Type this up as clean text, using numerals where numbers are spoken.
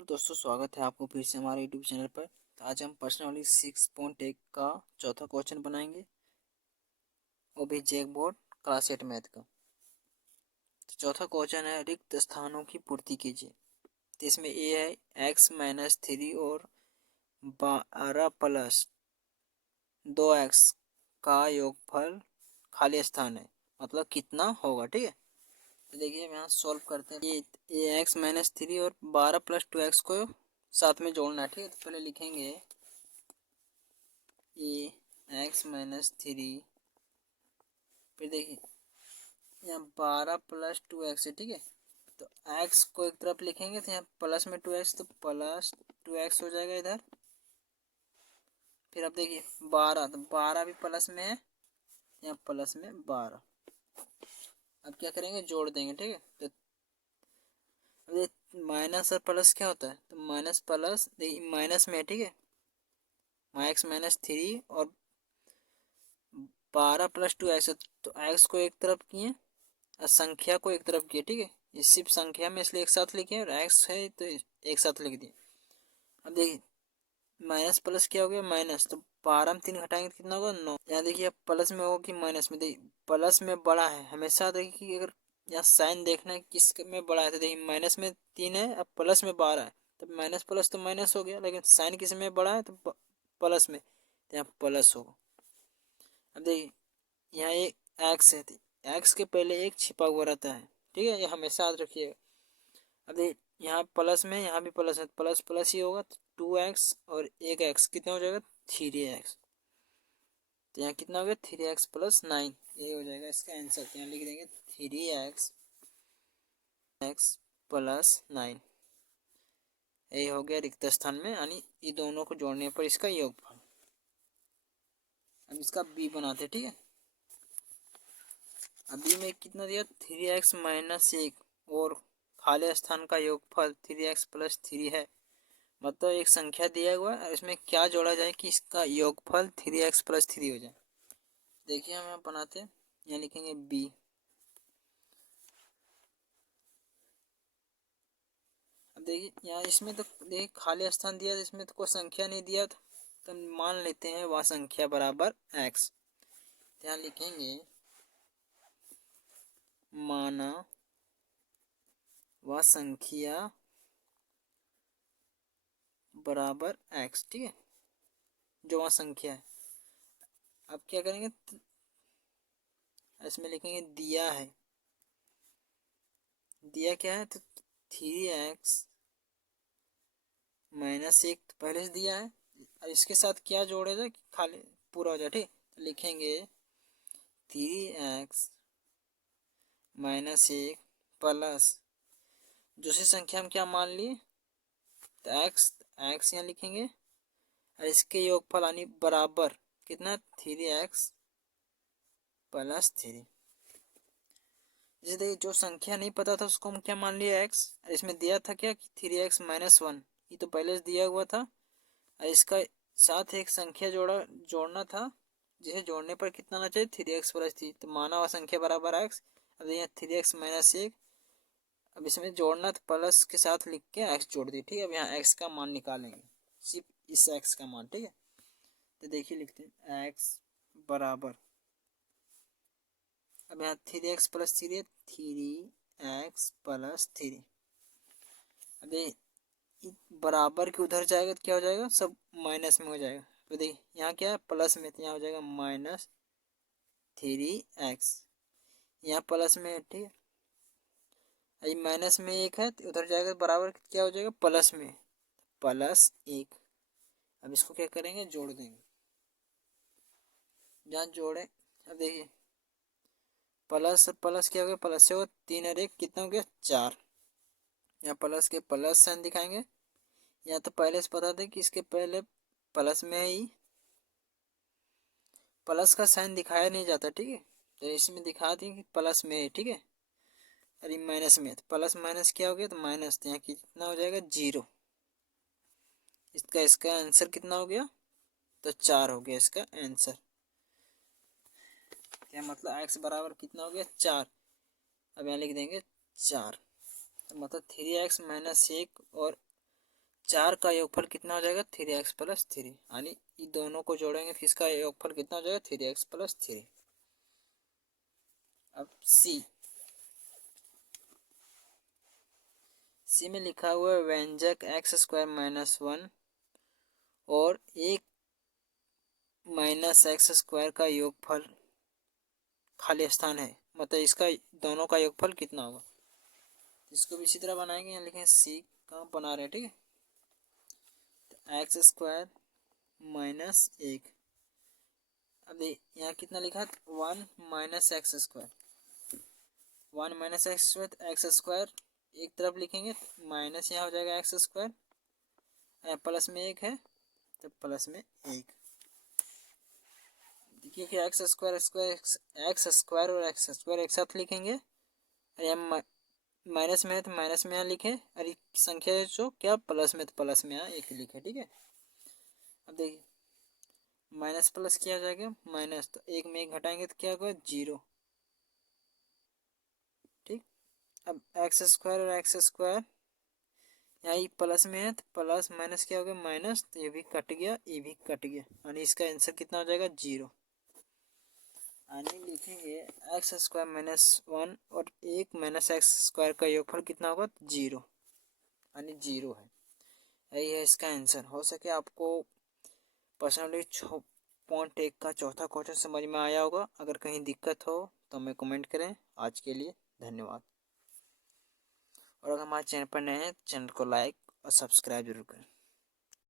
नमस्कार दोस्तों, स्वागत है आपको फिर से हमारे यूट्यूब चैनल पर। तो आज हम प्रश्नावली 6.1 का चौथा क्वेश्चन बनाएंगे, वो भी जैक बोर्ड क्लास 8 मैथ का। तो चौथा क्वेश्चन है, रिक्त स्थानों की पूर्ति कीजिए। तो इसमें ए है x-3 और 12 प्लस 2x का योगफल खाली स्थान है, मतलब कितना होगा। ठीक है, तो देखिए हम यहाँ सॉल्व करते हैं। ये x-3 और 12 प्लस 2x को साथ में जोड़ना है। ठीक है, तो पहले लिखेंगे x-3, फिर देखिए यहाँ 12 प्लस 2x है। ठीक है, तो x को एक तरफ लिखेंगे तो यहाँ प्लस में 2x, तो प्लस 2x हो जाएगा इधर। फिर अब देखिए 12, तो 12 भी प्लस में है, यहाँ प्लस में 12। अब क्या करेंगे, जोड़ देंगे। ठीक है, तो अब माइनस और प्लस क्या होता है, तो माइनस प्लस देखिए माइनस में है। ठीक है, x-3 और 12 प्लस 2x, तो x को एक तरफ किए और संख्या को एक तरफ किए। ठीक है, ये सिर्फ संख्या में इसलिए एक साथ लिखे, और x है तो एक साथ लिख दिए। अब देखिए माइनस प्लस क्या हो गया, माइनस, तो 12 में 3 घटाएंगे तो कितना होगा, 9। यहाँ देखिए अब प्लस में होगा कि माइनस में। देखिए प्लस में बड़ा है, हमेशा देखिए कि अगर यहाँ साइन देखना है किस में बड़ा है, तो देखिए माइनस में 3 है, अब प्लस में 12 है, तो माइनस प्लस तो माइनस हो गया, लेकिन साइन किस में बड़ा है, तो प्लस में, तो यहाँ प्लस होगा। अब देखिए यहाँ एक एक्स है, एक्स के पहले एक छिपा हुआ रहता है। ठीक है, ये हमेशा याद रखिएगा। अब देखिए यहाँ प्लस में, यहाँ भी प्लस है, प्लस प्लस ही होगा, तो 2x और एक एक्स कितना हो जाएगा, 3x। तो यहाँ कितना हो गया, 3x प्लस 9, ये हो जाएगा इसका आंसर। तो यहाँ लिख देंगे 3x प्लस 9, ये हो गया रिक्त स्थान में, यानी ये दोनों को जोड़ने पर इसका योगफल। अब इसका बी बनाते। ठीक है, अभी में कितना दिया, 3x माइनस 1 और खाली स्थान का योगफल 3x प्लस 3 है। मतलब एक संख्या दिया हुआ है, इसमें क्या जोड़ा जाए कि इसका योगफल 3x प्लस 3 हो जाए। देखिए हम यहाँ बनाते हैं, यहाँ लिखेंगे b। अब देखिए यहाँ इसमें तो देखिए खाली स्थान दिया, इसमें तो कोई संख्या नहीं दिया, तो मान लेते हैं वह संख्या बराबर x। यहाँ लिखेंगे माना वह संख्या बराबर x। ठीक है, जो वहाँ संख्या है। अब क्या करेंगे, इसमें लिखेंगे दिया है, दिया क्या है, तो 3x माइनस 1 तो पहले से दिया है, और इसके साथ क्या जोड़े जाए कि खाली पूरा हो जाए। ठीक, तो लिखेंगे 3x माइनस 1 प्लस दूसरी संख्या हम क्या मान लिए, तो x यहाँ लिखेंगे, और इसके योगफल यानी बराबर कितना, 3x प्लस 3। जैसे देखिए जो संख्या नहीं पता था उसको हम क्या मान लिया, x। इसमें दिया था क्या कि 3x माइनस 1, ये तो पहले से दिया हुआ था, और इसका साथ एक संख्या जोड़ना था, जिसे जोड़ने पर कितना आना चाहिए, 3x प्लस 3। तो माना हुआ संख्या बराबर x। अब यहाँ 3x माइनस 1, अब इसमें जोड़ना तो प्लस के साथ लिख के x जोड़ दी। ठीक है, अब यहाँ x का मान निकालेंगे, सिर्फ इस x का मान। ठीक है, तो देखिए लिखते हैं x बराबर, अब यहाँ 3x प्लस 3 है, 3x प्लस 3। अब बराबर के उधर जाएगा तो क्या हो जाएगा, सब माइनस में हो जाएगा। तो देखिए यहाँ क्या है, प्लस में, तो यहाँ हो जाएगा माइनस 3x, यहाँ प्लस में है। ठीक है, ये माइनस में 1 है, तो उधर जाएगा बराबर क्या हो जाएगा, प्लस में, प्लस 1। अब इसको क्या करेंगे, जोड़ देंगे। जहाँ जोड़े, अब देखिए प्लस प्लस क्या हो गया, प्लस से होगा 3 और 1 कितना हो गया, 4। यहाँ प्लस के प्लस साइन दिखाएंगे। यहाँ तो पहले से पता था कि इसके पहले प्लस में ही प्लस का साइन दिखाया नहीं जाता। ठीक है, तो इसमें दिखा दिए कि प्लस में है। ठीक है, अरे माइनस में, तो प्लस माइनस क्या हो गया, तो माइनस, तो यहाँ कितना हो जाएगा, 0। इसका आंसर कितना हो गया, तो 4 हो गया इसका आंसर। क्या मतलब x बराबर कितना हो गया, 4। अब यहाँ लिख देंगे 4, तो मतलब 3x माइनस 1 और 4 का योगफल कितना हो जाएगा 3x प्लस 3, यानी इन दोनों को जोड़ेंगे तो इसका योगफल कितना हो जाएगा 3x प्लस 3। अब सी में लिखा हुआ है व्यंजक एक्स स्क्वायर माइनस 1 और एक माइनस एक्स स्क्वायर का योगफल खाली स्थान है, मतलब इसका दोनों का योगफल कितना होगा। इसको भी इसी तरह बनाएंगे, यहाँ लिखें सी कहाँ बना रहे हैं, ठीक है। तो एक्स स्क्वायर माइनस 1, अब यहाँ कितना लिखा है 1 minus x square, 1 minus x square, x square एक तरफ लिखेंगे माइनस यहाँ हो जाएगा एक्स स्क्वायर, प्लस में 1 है तो प्लस में 1, क्योंकि एक्स स्क्वायर और एक्स स्क्वायर एक साथ लिखेंगे, यहाँ माइनस में है तो माइनस में यहाँ लिखे, और संख्या है जो क्या प्लस में तो प्लस में यहाँ एक लिखे, ठीक है। अब देखिए माइनस प्लस क्या हो जाएगा माइनस, तो एक में एक घटाएंगे तो क्या होगा 0, ठीक। अब एक्स स्क्वायर और एक्स स्क्वायर यहाँ प्लस में है तो प्लस माइनस क्या हो गया माइनस, तो ये भी कट गया ये भी कट गया, यानी इसका आंसर कितना हो जाएगा 0। यानी लिखेंगे एक्स स्क्वायर माइनस 1 और एक माइनस एक्स स्क्वायर का योगफल कितना होगा 0, यानी 0 है। यही है इसका आंसर। हो सके आपको पर्सनली पॉइंट 1 का चौथा क्वेश्चन समझ में आया होगा। अगर कहीं दिक्कत हो तो हमें कमेंट करें। आज के लिए धन्यवाद। और अगर हमारे चैनल पर नए हैं चैनल को लाइक और सब्सक्राइब जरूर करें।